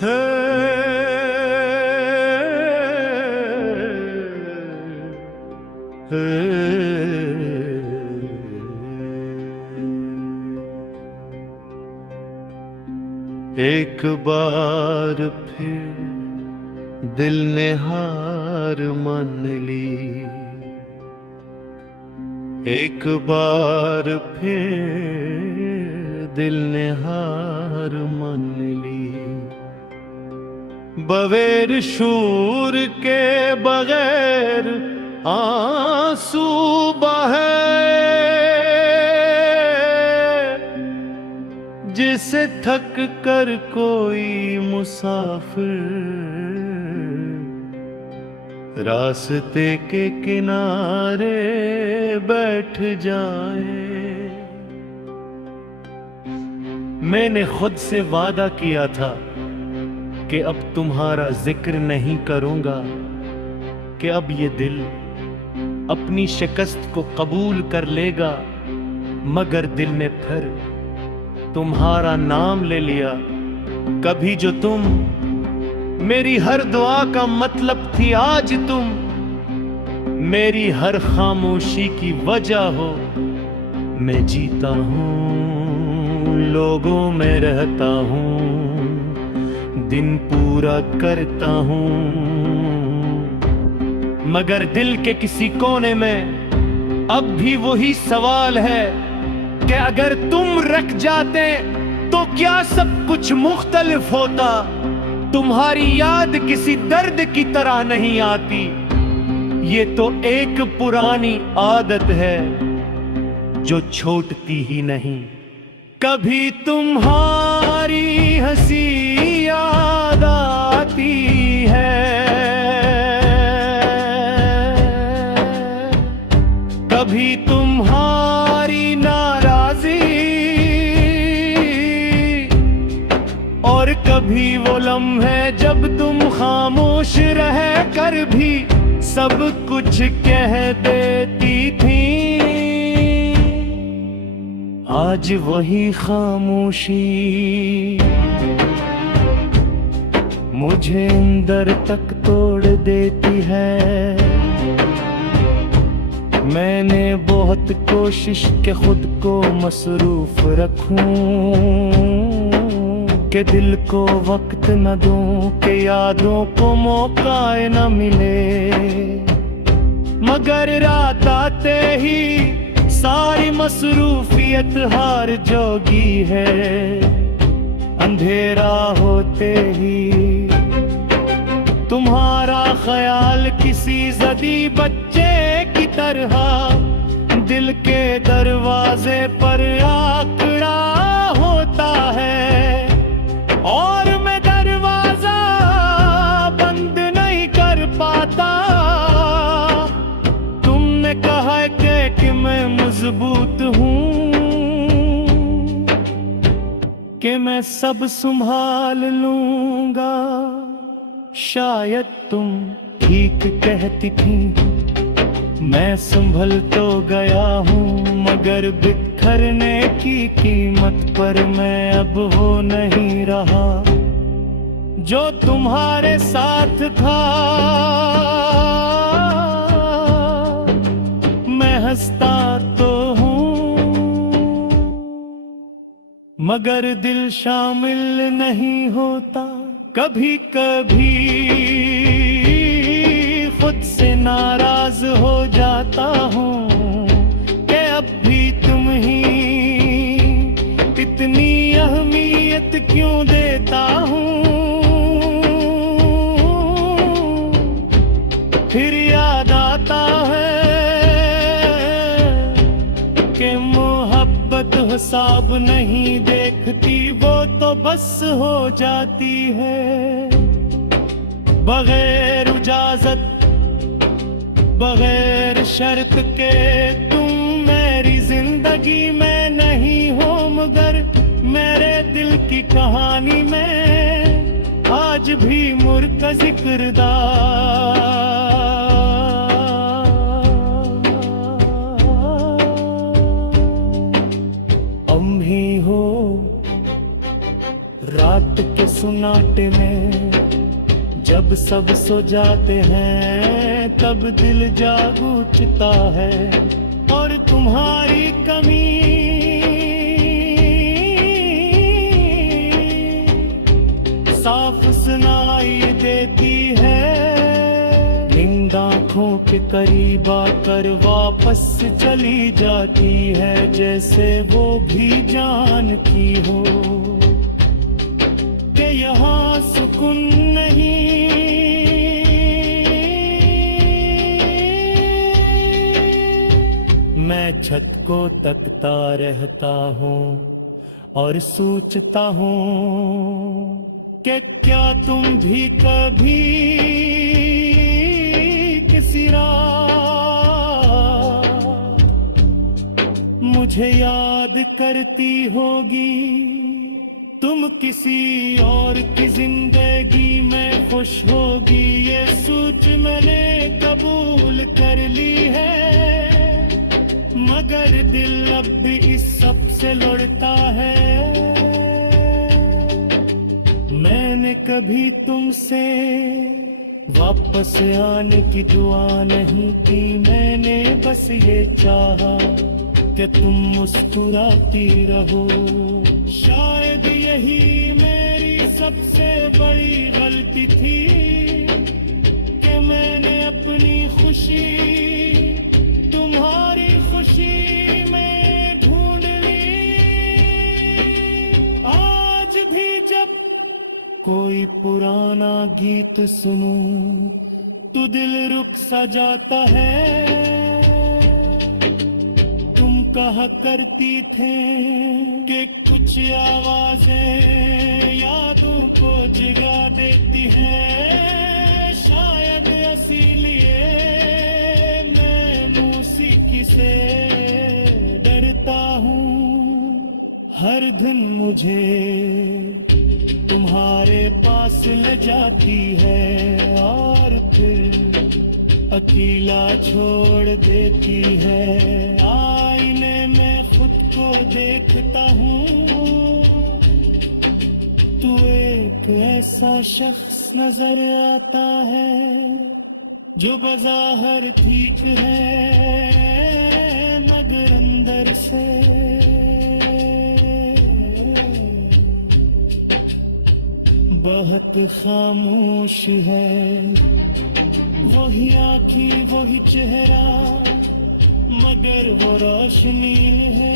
है, एक बार फिर दिल ने हार मान ली, एक बार फिर दिल ने हार मान ली। बगैर शूर के बगैर आंसू बहे, जिसे थक कर कोई मुसाफिर रास्ते के किनारे बैठ जाए। मैंने खुद से वादा किया था कि अब तुम्हारा जिक्र नहीं करूंगा, कि अब ये दिल अपनी शिकस्त को कबूल कर लेगा, मगर दिल ने फिर तुम्हारा नाम ले लिया। कभी जो तुम मेरी हर दुआ का मतलब थी, आज तुम मेरी हर खामोशी की वजह हो। मैं जीता हूँ, लोगों में रहता हूँ, दिन पूरा करता हूँ, मगर दिल के किसी कोने में अब भी वही सवाल है कि अगर तुम रख जाते तो क्या सब कुछ मुख्तलिफ होता। तुम्हारी याद किसी दर्द की तरह नहीं आती, ये तो एक पुरानी आदत है जो छोड़ती ही नहीं। कभी तुम्हारी हंसी याद आती है, कभी तुम्हारी और कभी वो लम्हे जब तुम खामोश रह कर भी सब कुछ कह देती थी। आज वही खामोशी मुझे अंदर तक तोड़ देती है। मैंने बहुत कोशिश के खुद को मसरूफ रखूं, के दिल को वक्त न दूं, के यादों को मौका न मिले, मगर रात आते ही सारी मसरूफियत हार जोगी है। अंधेरा होते ही तुम्हारा ख्याल किसी जदी बच्चे की तरह दिल के दरवाजे पर आकड़ा होता है, और मैं दरवाजा बंद नहीं कर पाता। तुमने कहा कि मैं मजबूत हूँ, कि मैं सब संभाल लूंगा। शायद तुम ठीक कहती थी, मैं संभल तो गया हूँ, मगर बिखरने की कीमत पर मैं अब हो नहीं रहा जो तुम्हारे साथ था। मैं हंसता तो हूँ, मगर दिल शामिल नहीं होता। कभी कभी खुद से नाराज हो जाता हूँ कि अब भी तुम ही इतनी अहमियत क्यों देता हूँ। फिर याद आता है कि मोहब्बत हिसाब नहीं देखती, वो तो बस हो जाती है। बगैर इजाजत बगैर शर्त के तुम मेरी जिंदगी में नहीं हो, मगर मेरे दिल की कहानी में आज भी मुर्तज़ किरदार। रात के सुनाटे में जब सब सो जाते हैं, तब दिल जाग उठता है और तुम्हारी कमी साफ सुनाई देती है। नींद आँखों के करीब आकर वापस चली जाती है, जैसे वो भी जानती हो कि यहाँ सुकून नहीं। मैं छत को तकता रहता हूँ और सोचता हूँ कि क्या तुम भी कभी किसी रात मुझे याद करती होगी। तुम किसी और की जिंदगी में खुश होगी, ये सोच मैंने कबूल कर ली है। मगर दिल अब भी इस सब से लड़ता है। मैंने कभी तुमसे वापस आने की दुआ नहीं की, मैंने बस ये चाहा कि तुम मुस्कुराती रहो। शायद यही मेरी सबसे बड़ी गलती थी कि मैंने अपनी खुशी तुम्हारी खुशी में ढूंढ ली। आज भी जब कोई पुराना गीत सुनूं तो दिल रुक सा जाता है। तुम कहा करती थे कि कुछ आवाजें यादों को जगा देती हैं। शायद इसीलिए मैं मौसीकी से डरता हूँ। हर दिन मुझे तुम्हारे पास ले जाती है और फिर अकेला छोड़ देती है। आईने में खुद को देखता हूँ, तू एक ऐसा शख्स नजर आता है जो बज़ाहिर ठीक है मगर अंदर से बहुत खामोश है। वही आँखें वही चेहरा मगर वो रोशनी है।